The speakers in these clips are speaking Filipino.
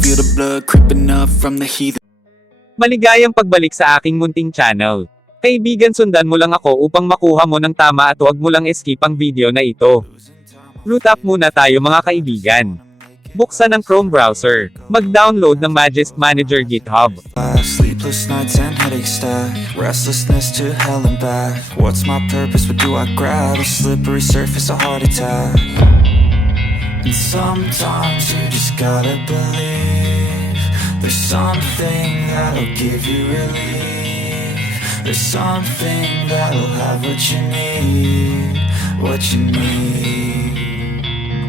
feel the blood creeping up from the heathen. Maligayang pagbalik sa aking munting channel. Kaibigan, sundan mo lang ako upang makuha mo ng tama at huwag mo lang skip ang video na ito. Root up muna tayo mga kaibigan. Buksan ang Chrome browser. Mag-download ng Magisk Manager GitHub. Sleepless nights and headaches stack, restlessness to hell and back. What's my purpose? What do I grab? A slippery surface, a heart attack. And sometimes you just gotta believe there's something that'll give you relief. There's something that'll have what you need, what you need.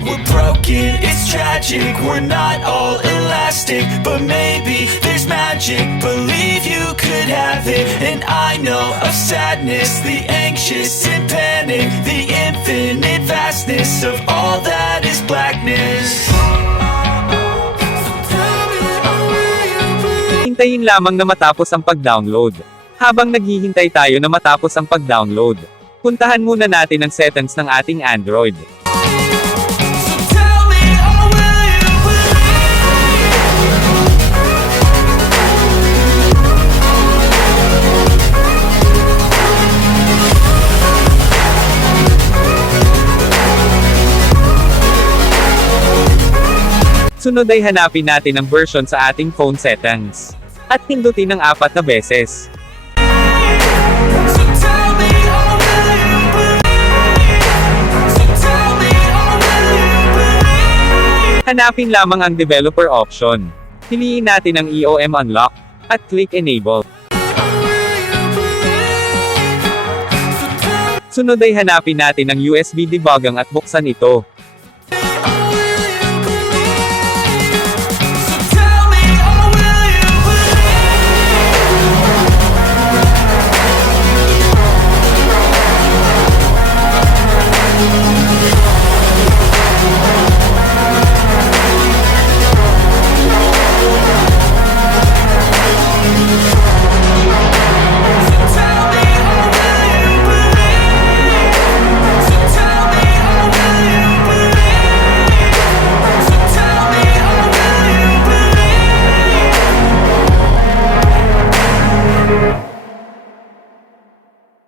We're broken, it's tragic, we're not all elastic, but maybe there's magic, believe you could have it. And I know of sadness, the anxious and panic, the infinite vastness of all that is blackness. Hintayin lamang na matapos ang pag-download. Habang naghihintay tayo na matapos ang pag-download, puntahan muna natin ang settings ng ating Android. Sunod ay hanapin natin ang version sa ating phone settings. At pindutin ng 4 na beses. Hanapin lamang ang developer option. Piliin natin ang IOM unlock, at click enable. Sunod ay hanapin natin ang USB debugging at buksan ito.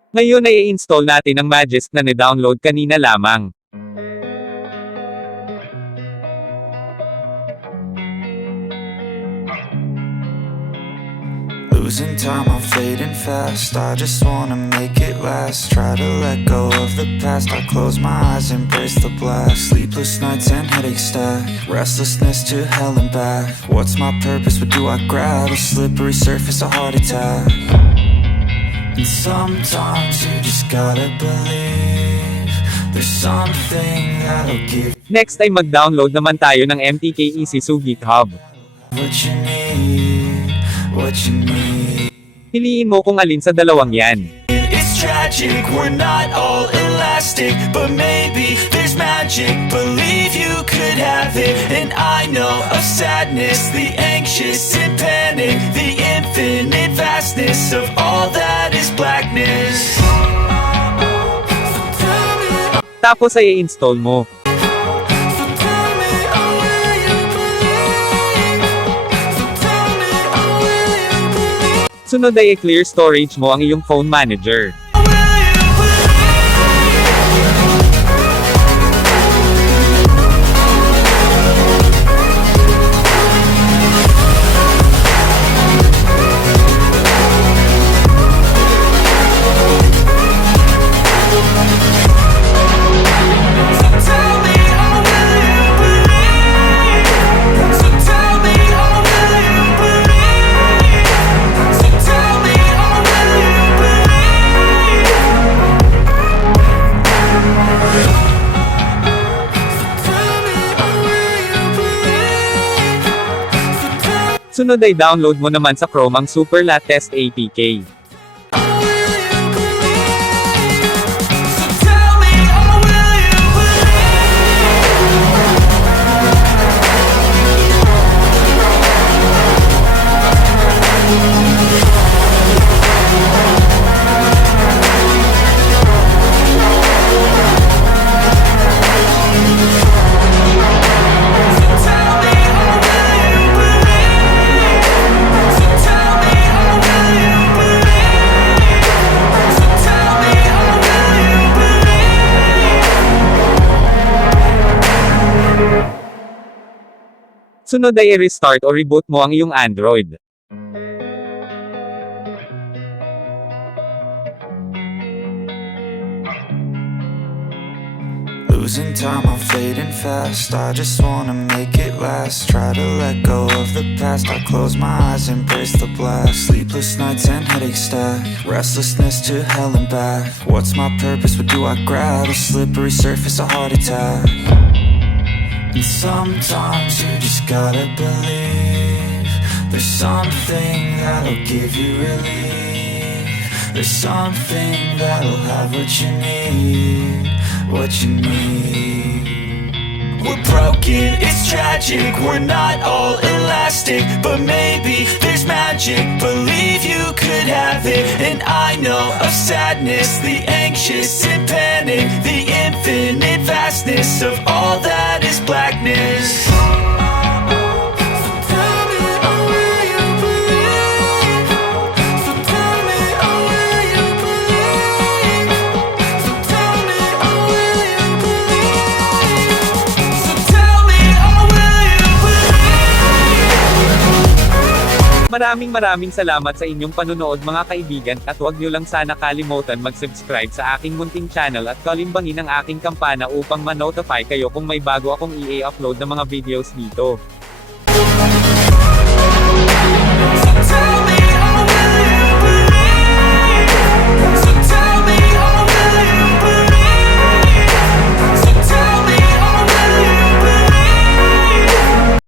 Ngayon ay i-install natin ang Magisk na ni-download kanina lamang. Losing time, I'm fading fast. I just wanna make it last. Try to let go of the past. I close my eyes, embrace the blast. Sleepless nights and headaches stack, restlessness to hell and back. What's my purpose? What do I grab? A slippery surface, a heart attack. And sometimes you just gotta believe there's something that'll give Next ay mag-download naman tayo ng MTK Easy sa GitHub. what you need, what you need. Piliin mo kung alin sa dalawang yan. It's tragic, we're not all elastic, but maybe there's magic, believe you could have it. And I know of sadness, the anxious and panic, the infinite vastness of all that is blackness. Tapos ay i-install mo. Sunod ay i-clear storage mo ang iyong phone manager. Sunod ay download mo naman sa Chrome ang Superlat Test APK. Sunod ay i-restart o reboot mo ang iyong Android. Losing time, I'm fading fast. I just wanna make it last. Try to let go of the past. I close my eyes, embrace the blast. Sleepless nights and headaches stack. Restlessness to hell and back. What's my purpose? What do I grab? A slippery surface, a heart attack. And sometimes you just gotta believe there's something that'll give you relief. There's something that'll have what you need. What you need. We're broken, it's tragic. We're not all elastic, but maybe there's magic. Believe you could have it. And I know of sadness, the anxious and panic, the infinite vastness of all that is blackness. Maraming salamat sa inyong panunood mga kaibigan, at huwag nyo lang sana kalimutan mag-subscribe sa aking munting channel at kalimbangin ang aking kampana upang ma-notify kayo kung may bago akong i-upload na mga videos dito.